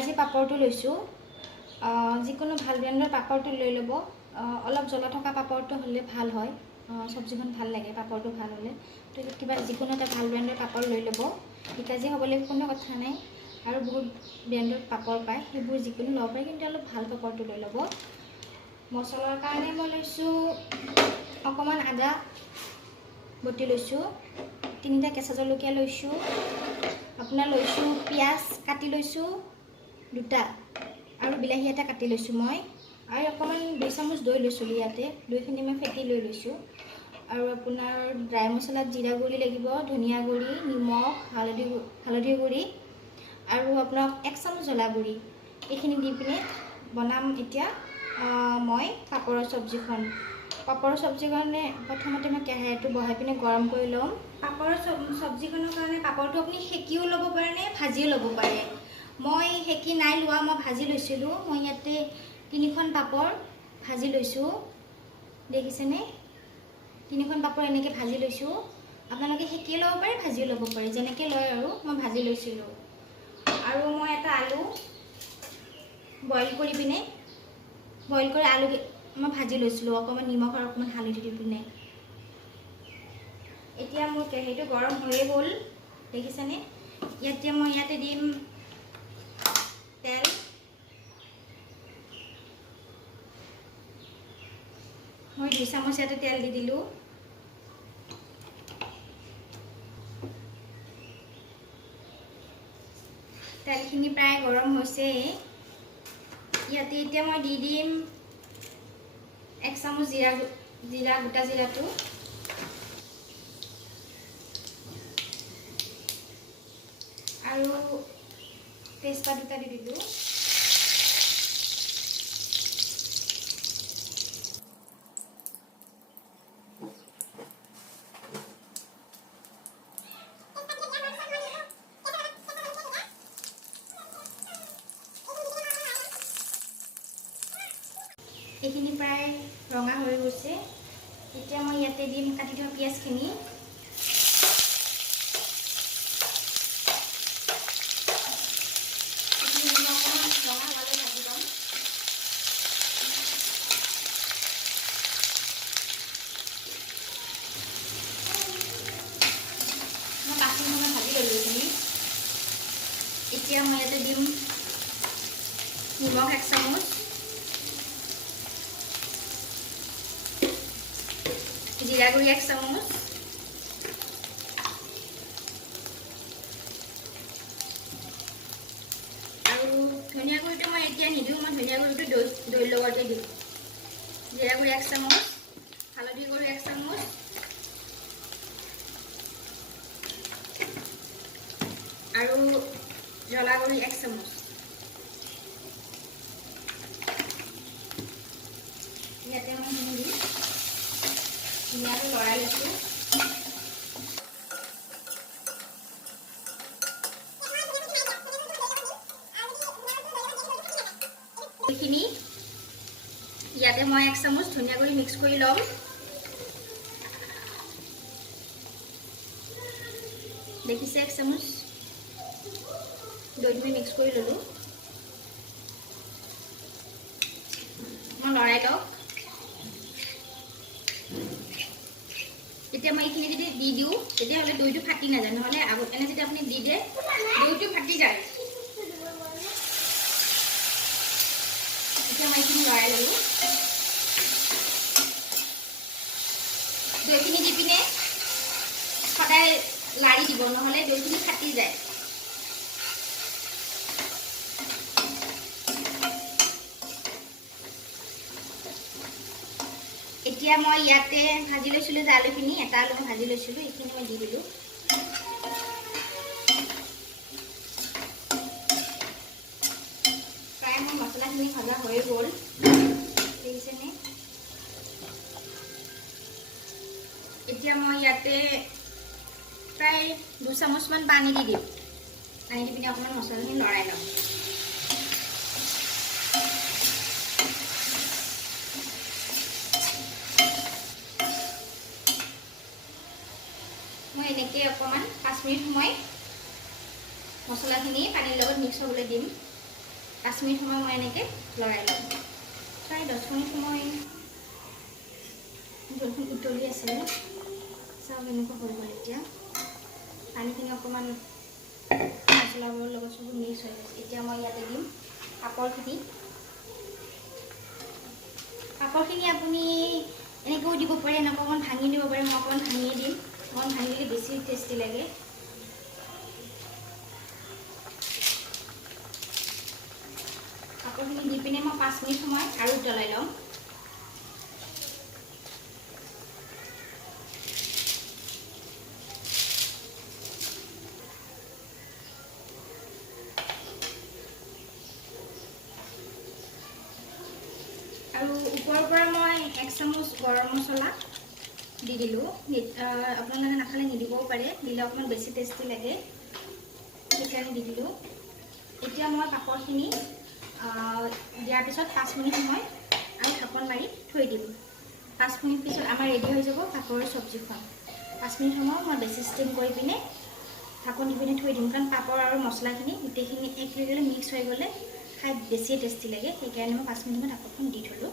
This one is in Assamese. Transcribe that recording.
নিকাজী পাপৰটো লৈছোঁ। যিকোনো ভাল ব্ৰেণ্ডৰ পাপৰটো লৈ ল'ব। অলপ জ্বলা থকা পাপৰটো হ'লে ভাল হয়, চব্জিখন ভাল লাগে পাপৰটো ভাল হ'লে। তো কিবা যিকোনো এটা ভাল ব্ৰেণ্ডৰ পাপৰ লৈ ল'ব। নিকাজী হ'বলৈ কোনো কথা নাই, আৰু বহুত ব্ৰেণ্ডৰ পাপৰ পায়, সেইবোৰ যিকোনো ল'ব পাৰে, কিন্তু অলপ ভাল পাপৰটো লৈ ল'ব। মছলাৰ কাৰণে মই লৈছোঁ অকণমান আদা বটি লৈছোঁ, 3টা কেঁচা জলকীয়া লৈছোঁ, আপোনাৰ লৈছোঁ পিঁয়াজ কাটি লৈছোঁ 2টা, আৰু বিলাহী এটা কাটি লৈছোঁ মই, আৰু অকণমান 2 চামুচ দৈ লৈছোঁ। ইয়াতে দৈখিনি মই ফেটি লৈ লৈছোঁ। আৰু আপোনাৰ ড্ৰাই মছলাত জিৰা গুড়ি লাগিব, ধনিয়া গুড়ি, নিমখ, হালধি গুড়ি, আৰু আপোনাক 1 চামুচ জ্বলা গুড়ি। এইখিনি দি পিনে বনাম এতিয়া মই পাপৰৰ চব্জিখন। পাপৰৰ চব্জিৰ কাৰণে প্ৰথমতে মই কেৰাহীটো বহাই পিনে গৰম কৰি ল'ম। পাপৰৰ চব্জিখনৰ কাৰণে পাপৰটো আপুনি সেকিও ল'ব পাৰে নে ভাজিও ল'ব পাৰে। মই সেকি নাই লোৱা, মই ভাজি লৈছিলোঁ। মই ইয়াতে 3খন পাপৰ ভাজি লৈছোঁ, দেখিছেনে? 3খন পাপৰ এনেকৈ ভাজি লৈছোঁ। আপোনালোকে সেকিও ল'ব পাৰে, ভাজিও ল'ব পাৰে, যেনেকৈ লয় আৰু। মই ভাজি লৈছিলোঁ। আৰু মই এটা আলু বইল কৰি আলু মই ভাজি লৈছিলোঁ, অকণমান নিমখ আৰু অকণমান হালধি দি পিনে। এতিয়া মোৰ কেৰাহীটো গৰম হৈয়ে গ'ল, দেখিছেনে? এতিয়া মই ইয়াতে দিম তেল। মই 2 চামুচ ইয়াতে তেল দি দিলোঁ। তেলখিনি প্ৰায় গৰম হৈছে। ইয়াতে এতিয়া মই দি দিম 1 চামুচ গোটা জিৰাটো, আৰু তেজপাত 2টা দি দিলোঁ। এইখিনি প্ৰায় ৰঙা হৈ গৈছে। এতিয়া মই ইয়াতে দিম কাটি থোৱা পিঁয়াজখিনি। এতিয়া মই ইয়াতে দিম নিমখ 1 চামুচ, জিৰা গুড়ি 1 চামুচ, আৰু ধনিয়া গুড়িটো মই এতিয়া নিদিওঁ, মই ধনিয়া গুড়িটো দৈৰ লগতে দিম। জিৰা গুড়ি 1 চামুচ, হালধি গুড়ি 1 চামুচ, আৰু জ্বলা গুড়ি 1 চামুচ। ইয়াতে মই দি ধুনীয়াকৈ লৰাই লৈছোঁ। এইখিনি ইয়াতে মই 1 চামুচ ধনিয়া গুড়ি মিক্স কৰি ল'ম। দেখিছে, 1 চামুচ দৈ মিক্স কৰি ল'লোঁ। মই লৰাই লওক। এতিয়া মই এইখিনি যদি দি দিওঁ, তেতিয়াহ'লে দৈটো ফাটি নাযায়, নহ'লে এনে যদি আপুনি দি দিয়ে দৈটো ফাটি যায়। এতিয়া মই এইখিনি লৰাই ল'লোঁ। দৈখিনি দি পিনে সদায় লাৰি দিব, নহ'লে দৈখিনি ফাটি যায়। এতিয়া মই ইয়াতে ভাজি লৈছিলোঁ যে আলুখিনি, এটা আলু ভাজি লৈছিলোঁ, এইখিনি মই দি দিলোঁ। প্ৰায় মোৰ মছলাখিনি ভজা হৈ গ'ল, দেখিছেনে? এতিয়া মই ইয়াতে প্ৰায় 2 চামুচমান পানী দি দিম। পানী দি পিনে অকণমান মছলাখিনি লৰাই ল'ম। মই এনেকৈ অকণমান 5 মিনিট সময় মছলাখিনি পানীৰ লগত মিক্স হ'বলৈ দিম। 5 মিনিট সময় মই এনেকৈ লৰাই ল'ম। প্ৰায় 10 মিনিট সময় জলখন উতলি আছিলে, চাওক এনেকুৱা হৈ গ'ল। এতিয়া পানীখিনি অকণমান মছলাবোৰৰ লগত চব মিক্স হৈ গৈছে। এতিয়া মই ইয়াতে দিম পাপৰখিনি। পাপৰখিনি আপুনি এনেকৈও দিব পাৰে, এনেকৈ অকণমান ভাঙি দিব পাৰে। মই অকণমান ভাঙিয়ে দিম, অকণমান ভাঙি দিলে বেছি টেষ্টি লাগে। পাপৰখিনি দি পিনে মই 5 মিনিট সময় আৰু উতলাই ল'ম। আৰু ওপৰৰ পৰা মই 1 চামুচ গৰম মছলা দি দিলোঁ। আপোনালোকে নাখালে নিদিবও পাৰে, দিলে অকণমান বেছি টেষ্টি লাগে, সেইকাৰণে দি দিলোঁ। এতিয়া মই পাপৰখিনি দিয়াৰ পিছত 5 মিনিট সময় আৰু ঢাকন মাৰি থৈ দিম। 5 মিনিট পিছত আমাৰ ৰেডি হৈ যাব পাপৰৰ চব্জিখন। 5 মিনিট সময় মই বেছি ষ্টিম কৰি পিনে ঢাকন দি পিনে থৈ দিম, কাৰণ পাপৰ আৰু মছলাখিনি গোটেইখিনি একেলগে মিক্স হৈ গ'লে খাই বেছিয়ে টেষ্টি লাগে। সেইকাৰণে মই 5 মিনিট সময় ঢাকনখন দি থ'লোঁ।